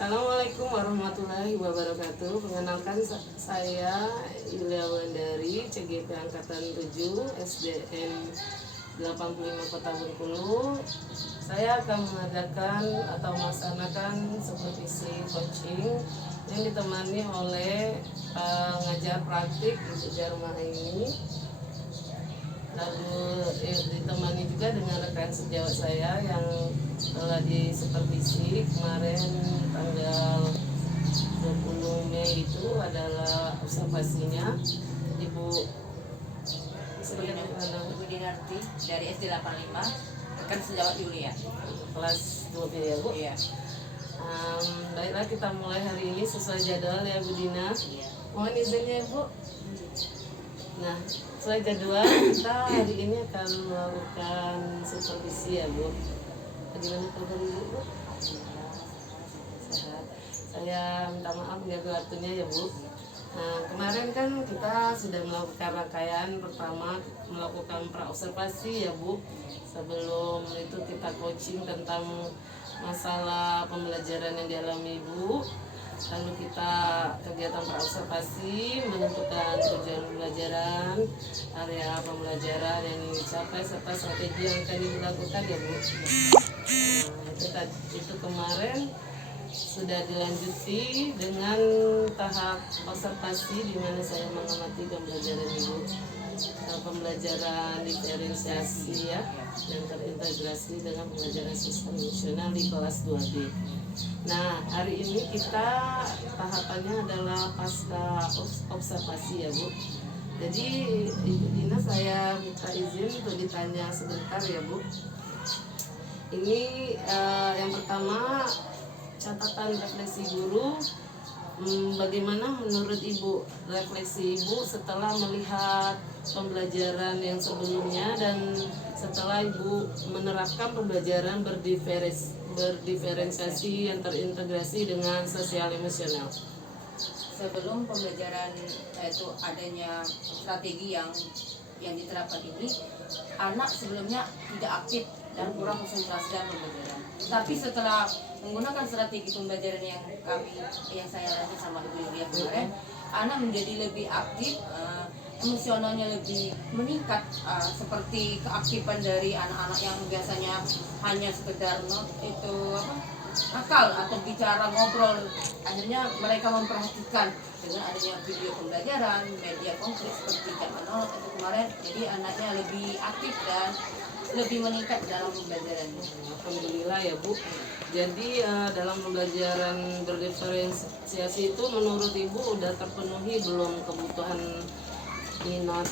Assalamualaikum warahmatullahi wabarakatuh. Mengenalkan saya Yulia Wandari, CGP Angkatan 7, SDN 85 Kota Bengkulu. Saya akan mengadakan atau melaksanakan supervisi coaching yang ditemani oleh pengajar praktik di Jarumah ini. Lalu ditemani juga dengan rekan sejawat saya yang telah disupervisi kemarin tanggal 20 Mei itu adalah observasinya Ibu Ibu Dinarti dari SD 85, rekan sejawat Yulia, kelas 2B ya Bu. Iya. Baiklah, kita mulai hari ini sesuai jadwal ya Bu Dina. Iya. Mohon izinnya Bu. Nah, sesuai jadwal kita hari ini akan melakukan supervisi ya Bu. Bagaimana kabar Ibu? Sehat. Saya minta maaf menjaga waktunya ya Bu. Nah, kemarin kan kita sudah melakukan rangkaian pertama, melakukan praobservasi ya Bu. Sebelum itu kita coaching tentang masalah pembelajaran yang dialami Ibu. Lalu kita kegiatan praobservasi, menentukan tujuan pembelajaran, area pembelajaran yang ingin dicapai, serta strategi yang akan dilakukan ya Bu. Nah, itu kemarin sudah dilanjuti dengan tahap observasi di mana saya mengamati pembelajaran Ibu. Pembelajaran diferensiasi ya, yang terintegrasi dengan pembelajaran sosial emosional di kelas 2B. Nah, hari ini kita tahapannya adalah pasca observasi ya Bu. Jadi Ibu Dina, saya minta izin untuk ditanya sebentar ya Bu. Ini yang pertama, catatan refleksi guru. Bagaimana menurut Ibu refleksi Ibu setelah melihat pembelajaran yang sebelumnya dan setelah Ibu menerapkan pembelajaran berdiferensiasi yang terintegrasi dengan sosial emosional? Sebelum pembelajaran itu adanya strategi yang diterapkan ini, anak sebelumnya tidak aktif dan kurang konsentrasi dalam pembelajaran. Tapi setelah menggunakan strategi pembelajaran yang saya rancang sama Ibu Yulia kemarin, anak menjadi lebih aktif, emosionalnya lebih meningkat, seperti keaktifan dari anak-anak yang biasanya hanya sekedar nakal atau bicara ngobrol. Akhirnya mereka memperhatikan dengan adanya video pembelajaran, media konkret seperti jam analog itu kemarin. Jadi anaknya lebih aktif dan lebih meningkat dalam pembelajarannya. Alhamdulillah ya Bu. Jadi dalam pembelajaran berdiferensiasi itu menurut Ibu udah terpenuhi belum kebutuhan minat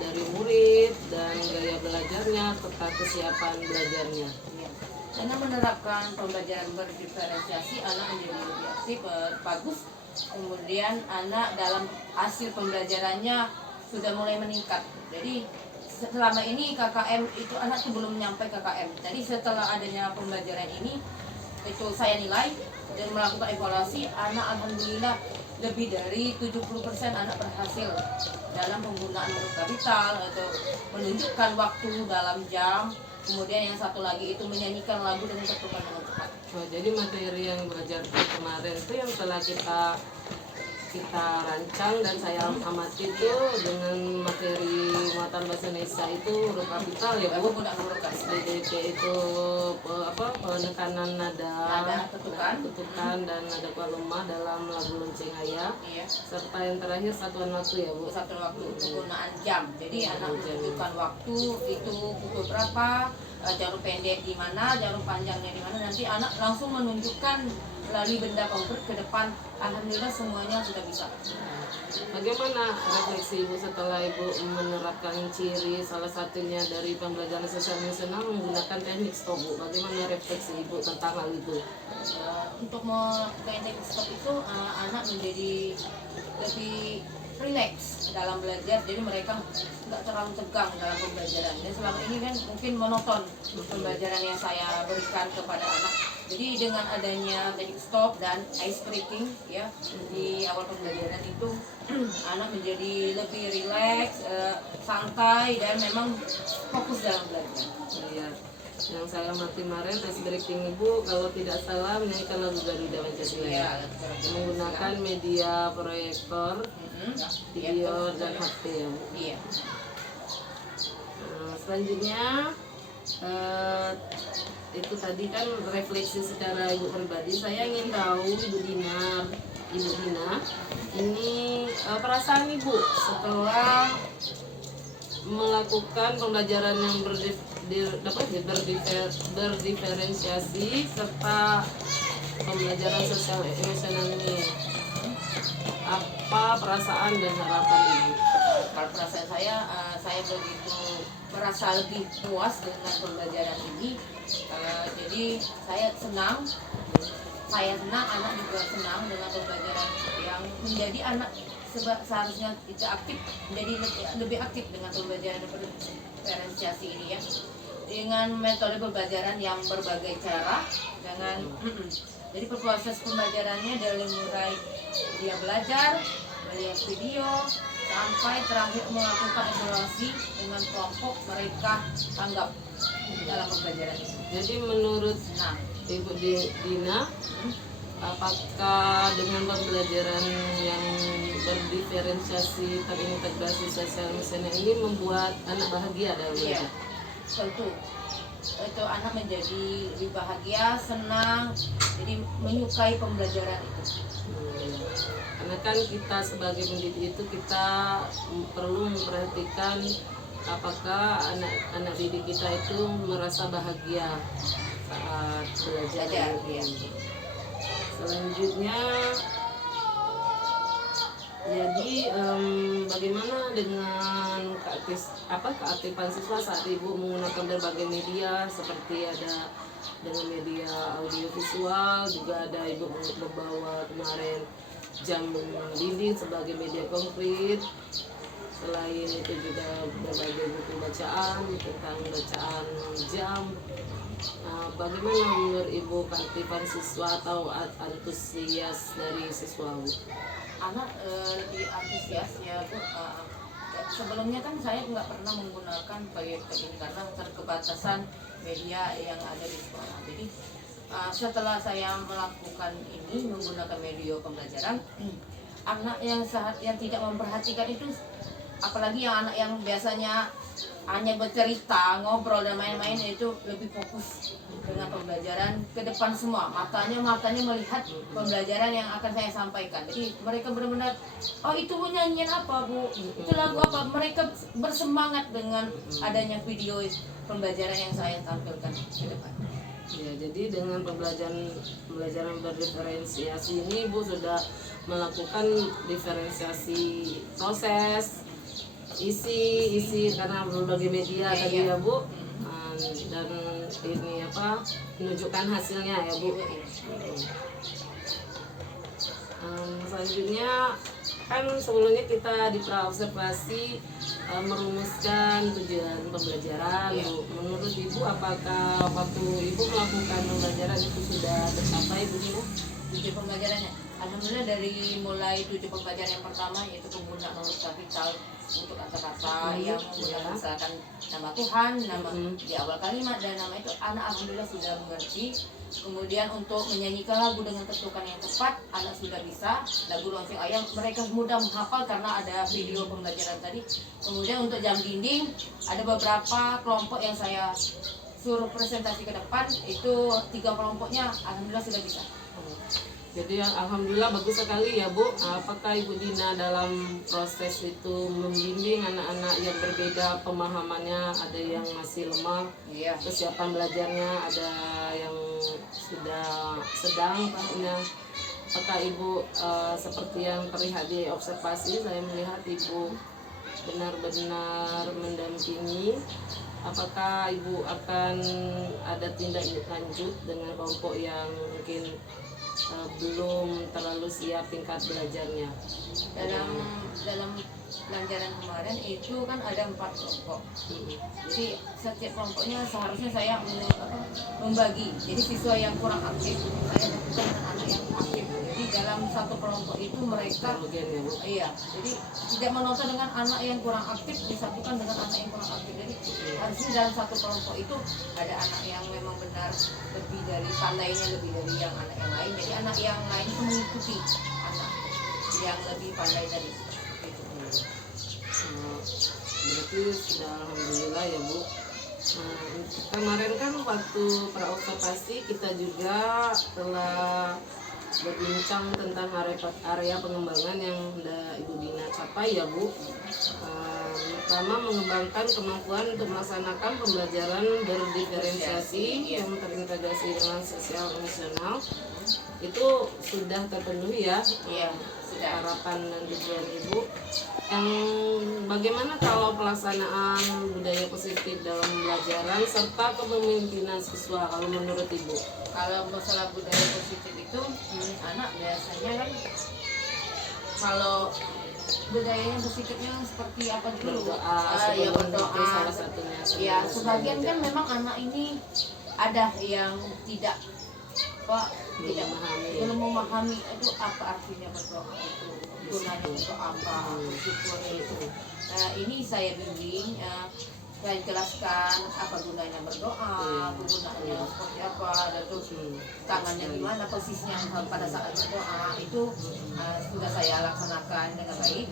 dari murid dan gaya belajarnya serta kesiapan belajarnya? Ya. Dengan menerapkan pembelajaran berdiferensiasi, anak menjadi lebih aktif, bagus. Kemudian anak dalam hasil pembelajarannya sudah mulai meningkat. Jadi selama ini KKM itu anak tuh belum nyampe KKM. Jadi setelah adanya pembelajaran ini, itu saya nilai dan melakukan evaluasi, anak alhamdulillah lebih dari 70% anak berhasil dalam penggunaan huruf kapital atau menunjukkan waktu dalam jam. Kemudian yang satu lagi itu menyanyikan lagu dengan ketukan dengan cepat. Oh, jadi materi yang belajar kemarin itu yang telah kita rancang dan saya amati itu dengan materi muatan bahasa Indonesia itu huruf kapital ya Bu. SDDP itu penekanan nada, ketukan dan nada kuat lemah dalam lagu lonceng ayah. Iya. Serta yang terakhir satuan waktu ya Bu. Satuan waktu penggunaan jam. Jadi anak menunjukkan waktu itu pukul berapa, jarum pendek di mana, jarum panjangnya di mana. Nanti anak langsung menunjukkan melalui benda konkret ke depan. Alhamdulillah semuanya sudah bisa. Bagaimana refleksi Ibu setelah Ibu menerapkan ciri salah satunya dari pembelajaran sosial emosional menggunakan teknik stop Bu? Bagaimana refleksi Ibu tentang hal itu? Untuk menggunakan teknik stop itu, anak menjadi lebih rileks dalam belajar, jadi mereka nggak terlalu tegang dalam pembelajaran. Dan selama ini kan mungkin monoton pembelajaran yang saya berikan kepada anak. Jadi dengan adanya teknik stop dan ice breaking ya di awal pembelajaran itu, anak menjadi lebih rileks, santai dan memang fokus dalam belajar. Iya. Yang saya amati kemarin ice breaking Ibu kalau tidak salah menyanyikan lagu Garuda Pancasila Iya, menggunakan media proyektor, video dan HP ya Bu. Iya. Nah, selanjutnya itu tadi kan refleksi secara Ibu pribadi. Saya ingin tahu Ibu Dina ini perasaan Ibu setelah melakukan pembelajaran yang berdiferensiasi serta pembelajaran sosial emosional ini. Apa perasaan dan harapan Ibu? Kalau perasaan saya begitu merasa lebih puas dengan pembelajaran ini. Jadi saya senang, anak juga senang dengan pembelajaran yang menjadi anak seharusnya itu aktif, menjadi lebih aktif dengan pembelajaran diferensiasi ini ya, dengan metode pembelajaran yang berbagai cara, dengan jadi proses pembelajarannya dari mulai dia belajar, melihat video, sampai terakhir melakukan evaluasi dengan kelompok mereka tanggap dalam pembelajaran itu. Jadi menurut Ibu Dina, apakah dengan pembelajaran yang berdiferensiasi terintegrasi sosial emosional ini membuat anak bahagia dalam belajar? Tentu. Itu anak menjadi lebih bahagia, senang, jadi menyukai pembelajaran itu. Karena kan kita sebagai pendidik itu kita perlu memperhatikan apakah anak didik kita itu merasa bahagia saat belajar. Selanjutnya, jadi bagaimana dengan keaktifan siswa saat Ibu menggunakan berbagai media seperti ada dengan media audiovisual, juga ada Ibu membawa kemarin jam dinding sebagai media konkret. Selain itu juga berbagai buku bacaan tentang bacaan jam. Bagaimana menurut Ibu keaktifan siswa atau antusias dari siswa Bu? Anak lebih antusias ya Bu. Sebelumnya kan saya nggak pernah menggunakan proyektor ini karena keterbatasan media yang ada di sekolah. Jadi setelah saya melakukan ini menggunakan media pembelajaran, anak yang tidak memperhatikan itu, apalagi yang anak yang biasanya hanya bercerita, ngobrol dan main-main, itu lebih fokus dengan pembelajaran ke depan semua. Matanya melihat pembelajaran yang akan saya sampaikan. Jadi mereka benar-benar, oh itu nyanyian apa Bu? Itu lagu apa? Mereka bersemangat dengan adanya video pembelajaran yang saya tampilkan ke depan. Ya, jadi dengan pembelajaran berdiferensiasi ini Bu sudah melakukan diferensiasi proses isi karena berbagai media tadi ya Bu, dan ini menunjukkan hasilnya ya Bu. Selanjutnya kan sebelumnya kita di praobservasi merumuskan tujuan pembelajaran Bu. Menurut Ibu apakah waktu Ibu melakukan pembelajaran itu sudah tercapai Bu? Tujuan pembelajarannya, alhamdulillah dari mulai tujuan pembelajaran yang pertama yaitu penggunaan huruf kapital untuk kata-kata yang menggunakan misalkan nama Tuhan, nama di awal kalimat dan nama itu anak alhamdulillah sudah mengerti. Kemudian untuk menyanyikan lagu dengan ketukan yang tepat, anak sudah bisa. Lagu Lonceng Ayam mereka mudah menghafal karena ada video pembelajaran tadi. Kemudian untuk jam dinding ada beberapa kelompok yang saya suruh presentasi ke depan, itu 3 kelompoknya alhamdulillah sudah bisa. Jadi alhamdulillah bagus sekali ya Bu. Apakah Ibu Dina dalam proses itu membimbing anak-anak yang berbeda pemahamannya, ada yang masih lemah, kesiapan belajarnya, ada yang sudah sedang tahunnya. Apakah Ibu seperti yang terlihat di observasi, saya melihat Ibu benar-benar mendampingi. Apakah Ibu akan ada tindak lanjut dengan kelompok yang mungkin belum terlalu siap tingkat belajarnya? Dalam pelajaran kemarin itu kan ada 4 kelompok. Jadi setiap kelompoknya seharusnya saya membagi. Jadi siswa yang kurang aktif saya lakukan dengan anak yang aktif. Jadi dalam 1 satu kelompok itu mereka Kemudian ya Bu. iya, jadi tidak menonton dengan anak yang kurang aktif disatukan dengan anak yang kurang aktif. Jadi harusnya dalam satu kelompok itu ada anak yang memang benar lebih dari pandainya lebih dari yang anak yang lain. Jadi anak yang lain itu mengikuti anak yang lebih pandai dari itu. Berarti sudah alhamdulillah ya Bu. Kemarin kan waktu praobservasi kita juga telah berbincang tentang area pengembangan yang Ibu Dina capai ya Bu. Pertama mengembangkan kemampuan untuk melaksanakan pembelajaran berdiferensiasi yang terintegrasi dengan sosial emosional. Itu sudah terpenuhi ya, harapan dan tujuan Ibu. Yang bagaimana kalau pelaksanaan budaya positif dalam pembelajaran serta kepemimpinan siswa kalau menurut Ibu? Kalau masalah budaya positif itu anak biasanya kan kalau budayanya positifnya seperti apa dulu? Berdoa, Ya berdoa itu salah satunya. Ya sebagian kan memang anak ini ada yang tidak belum memahami itu apa artinya berdoa itu, gunanya untuk apa, bersyukur itu. Ini saya bimbing, saya jelaskan apa gunanya berdoa, kegunaannya seperti apa, dan terus tangannya gimana posisinya pada saat berdoa itu sudah saya laksanakan dengan baik.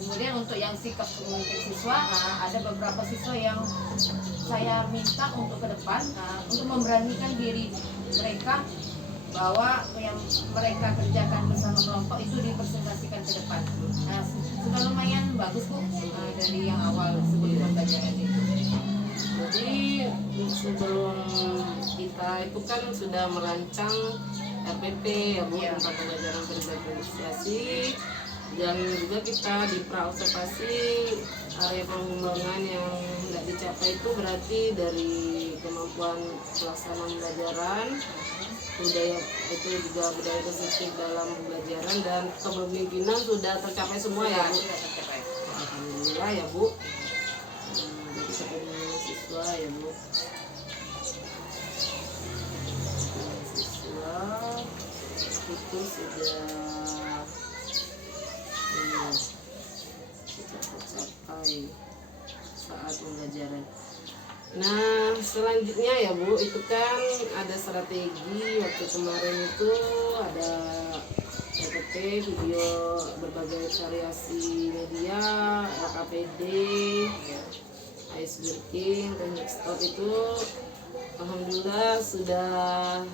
Kemudian untuk yang sikap mungkin siswa, ada beberapa siswa yang saya minta untuk ke depan untuk memberanikan diri mereka bahwa yang mereka kerjakan bersama kelompok itu dipresentasikan ke depan. Sudah lumayan bagus Bu dari yang awal sebelum pembelajaran itu. Jadi sebelum kita itu kan sudah merancang RPP ya Bu tentang pembelajaran berdifferensiasi, dan juga kita di praobservasi area pengembangan yang tidak dicapai itu berarti dari kemampuan pelaksanaan pembelajaran, budaya itu juga budaya positif dalam pembelajaran dan kepemimpinan sudah tercapai semua ya Bu. Alhamdulillah ya Bu. Jadi sepenuhnya siswa ya Bu. Siswa itu sudah tercapai saat pembelajaran. Nah selanjutnya ya Bu, itu kan ada strategi waktu kemarin itu ada RPP, video berbagai variasi media, LKPD, ice breaking, teknik stop itu alhamdulillah sudah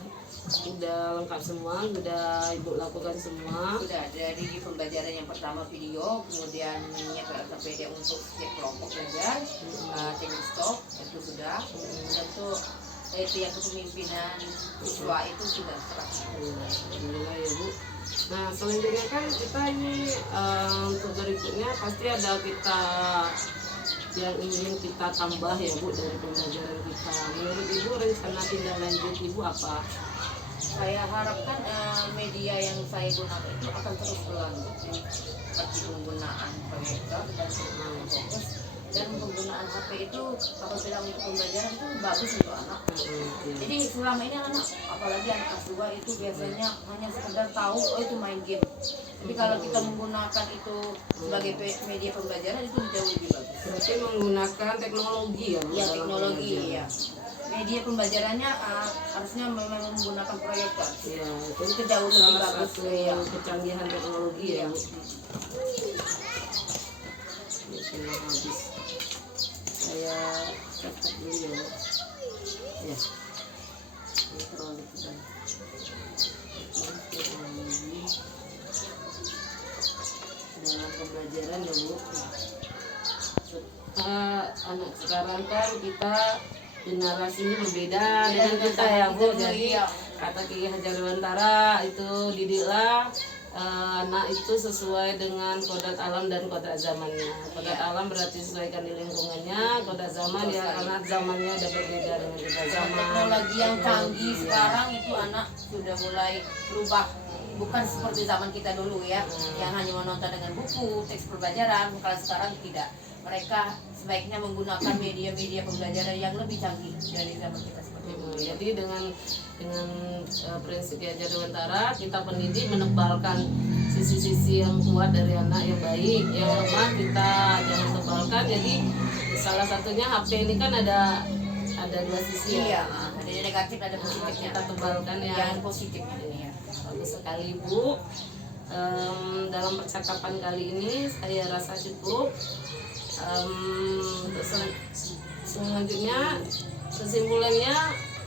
lengkap semua, sudah Ibu lakukan semua. Sudah dari pembelajaran yang pertama video, kemudian menyiapkan LKPD untuk setiap kelompok belajar, teknik stop itu sudah, dan itu yang kepemimpinan siswa itu sudah terakhir. Alhamdulillah ya Bu. Nah selanjutnya kan kita ini untuk berikutnya pasti ada kita yang ingin kita tambah ya Bu dari pembelajaran kita. Menurut Ibu rencana tindak lanjut Ibu apa? Saya harapkan media yang saya gunakan itu akan terus berlanjut, seperti penggunaan proyektor dan fokus, dan penggunaan HP itu apabila untuk pembelajaran itu bagus untuk anak. Jadi selama ini anak, apalagi anak kelas 2 itu biasanya hanya sekedar tahu itu main game. Tapi kalau kita menggunakan itu sebagai media pembelajaran itu jauh lebih bagus. Berarti menggunakan teknologi ya? Ya teknologi ya. Media pembelajarannya harusnya memang menggunakan proyektor. Ya, itu jauh lebih bagus. Ya, kecanggihan teknologi ya. Ini habis. Saya catat dulu ya. Ya. Ini terlalu kecil. Teknologi dalam pembelajaran ya Bu. Anak sekarang kan kita generasinya berbeda dengan kita ya Bu. Jadi kata Ki Hajar Dewantara itu didiklah anak itu sesuai dengan kodrat alam dan kodrat zamannya. Kodrat alam berarti sesuaikan di lingkungannya, kodrat zaman ya karena zamannya udah berbeda dengan kita. Zaman teknologi yang canggih sekarang itu anak sudah mulai berubah. Bukan seperti zaman kita dulu ya, yang hanya menonton dengan buku, teks pembelajaran. Kalau sekarang tidak. Mereka sebaiknya menggunakan media-media pembelajaran yang lebih canggih dari zaman kita sekarang. Jadi dengan prinsip Yajar Dewantara, kita pendidik menebalkan sisi-sisi yang kuat dari anak yang baik, yang lemah kita jangan tebalkan. Jadi salah satunya HP ini kan ada dua sisi Iya, ya. ada yang negatif, ada positifnya. Kita tebalkan Yang positifnya ini ya. Bagus sekali Bu. Dalam percakapan kali ini saya rasa cukup. Untuk selanjutnya, kesimpulannya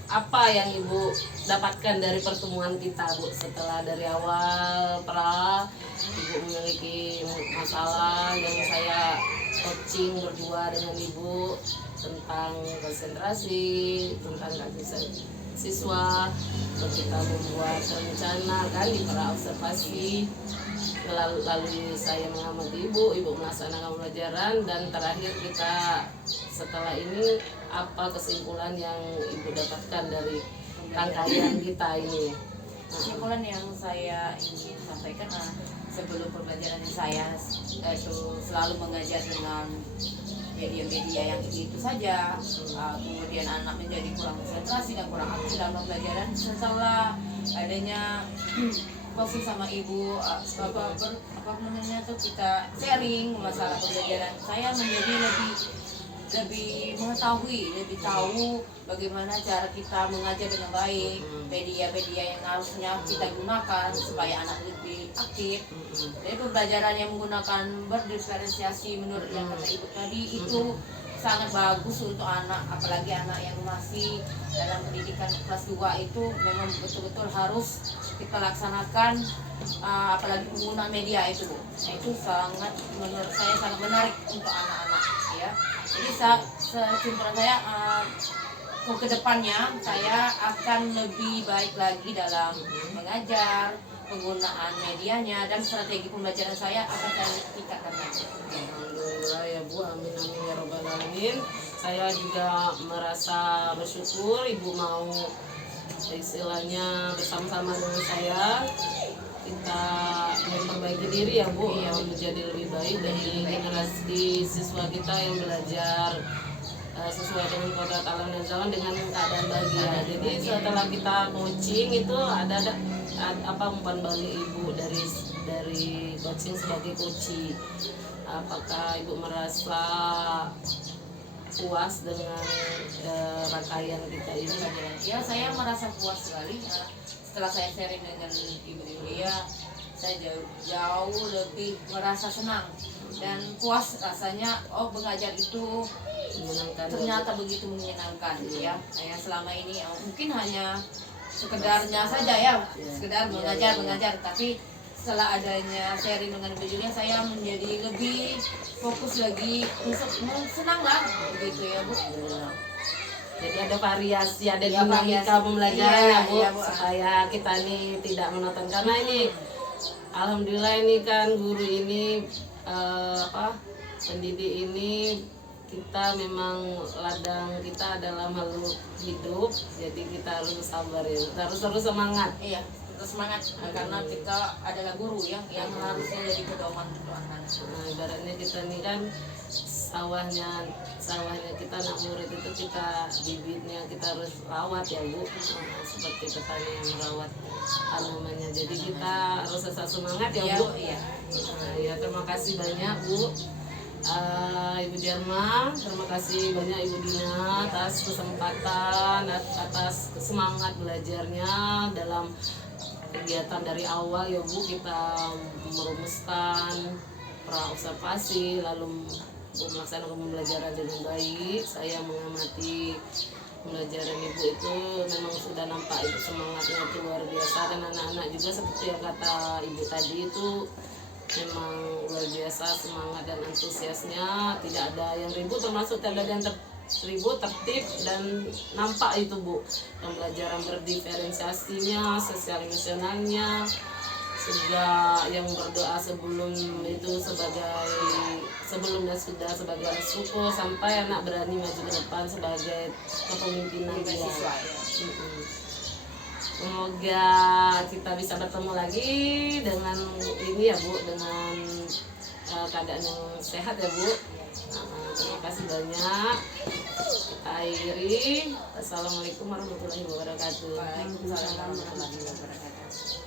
apa yang Ibu dapatkan dari pertemuan kita Bu, setelah dari awal Ibu memiliki masalah yang saya coaching berdua dengan Ibu tentang konsentrasi, tentang kajian siswa, kita membuat rencana kan di pra observasi, lalu saya mengamati Ibu melaksanakan pembelajaran, dan terakhir kita setelah ini apa kesimpulan yang Ibu dapatkan dari rangkaian kita ini? Kesimpulan yang saya ingin sampaikan, sebelum pembelajaran saya itu selalu mengajar dengan media-media yang itu saja, kemudian anak menjadi kurang konsentrasi dan kurang aktif dalam pembelajaran. Setelah adanya closing sama Ibu, apa namanya tuh, kita sharing masalah pembelajaran, saya menjadi lebih mengetahui, lebih tahu bagaimana cara kita mengajar dengan baik, media-media yang harusnya kita gunakan supaya anak lebih aktif. Jadi pembelajaran yang menggunakan berdiferensiasi menurut yang kata Ibu tadi itu sangat bagus untuk anak, apalagi anak yang masih dalam pendidikan kelas 2 itu memang betul-betul harus kita laksanakan, apalagi penggunaan media itu. Nah, itu sangat, menurut saya sangat menarik untuk anak-anak ya. Jadi kesimpulan saya, ke depannya saya akan lebih baik lagi dalam mengajar, penggunaan medianya, dan strategi pembelajaran saya akan saya tingkatkan lagi. Alhamdulillah ya Bu, amin amin ya robbal alamin. Saya juga merasa bersyukur Ibu mau istilahnya bersama-sama dengan saya kita memperbaiki diri ya Bu, yang menjadi lebih baik dari generasi siswa kita yang belajar sesuai dengan kodrat alam dan zaman dengan keadaan bahagia. Jadi setelah kita coaching itu ada apa umpan balik Ibu dari coaching sebagai coach. Apakah Ibu merasa puas dengan rangkaian kita ini? Ya, saya merasa puas sekali setelah saya sharing dengan Ibu Yulia. Saya jauh lebih merasa senang dan puas rasanya. Oh, mengajar itu ternyata begitu menyenangkan ya. Saya selama ini mungkin hanya sekedarnya saja ya, sekedar mengajar, tapi setelah adanya sharing dengan Ibu Julia, saya menjadi lebih fokus lagi, senang lah begitu ya Bu. Jadi ada variasi, ada dinamika pembelajaran ya Bu, supaya kita ini tidak monoton, karena ini alhamdulillah ini kan guru ini pendidik ini kita memang ladang kita adalah makhluk hidup, jadi kita harus sabar ya, kita harus terus semangat. Iya, terus semangat karena kita adalah guru yang harusnya jadi pedoman untuk anak. Ibaratnya kita ini kan sawahnya kita anak murid itu, kita bibitnya kita harus rawat ya Bu, seperti petani yang merawat tanamannya. Jadi kita harus tetap semangat ya Bu. Iya. Ya, terima kasih banyak Bu. Ibu Dharma, terima kasih banyak Ibu Dina atas kesempatan, atas semangat belajarnya dalam kegiatan dari awal ya Bu. Kita merumuskan pra observasi, lalu melaksanakan pembelajaran dengan baik. Saya mengamati pembelajaran Ibu itu memang sudah nampak itu semangatnya itu luar biasa, dan anak-anak juga seperti yang kata Ibu tadi itu memang luar biasa semangat dan antusiasnya, tidak ada yang ribut, termasuk tidak ada yang ribut, tertib, dan nampak itu Bu pembelajaran berdiferensiasinya, sosial emosionalnya, sudah yang berdoa sebelum itu sebelum dan sudah sebagai syukur, sampai anak berani maju ke depan sebagai kepemimpinan dia. Semoga kita bisa bertemu lagi dengan ini ya Bu, dengan keadaan yang sehat ya Bu. Terima kasih banyak. Kita akhiri. Assalamualaikum warahmatullahi wabarakatuh. Waalaikumsalam warahmatullahi wabarakatuh.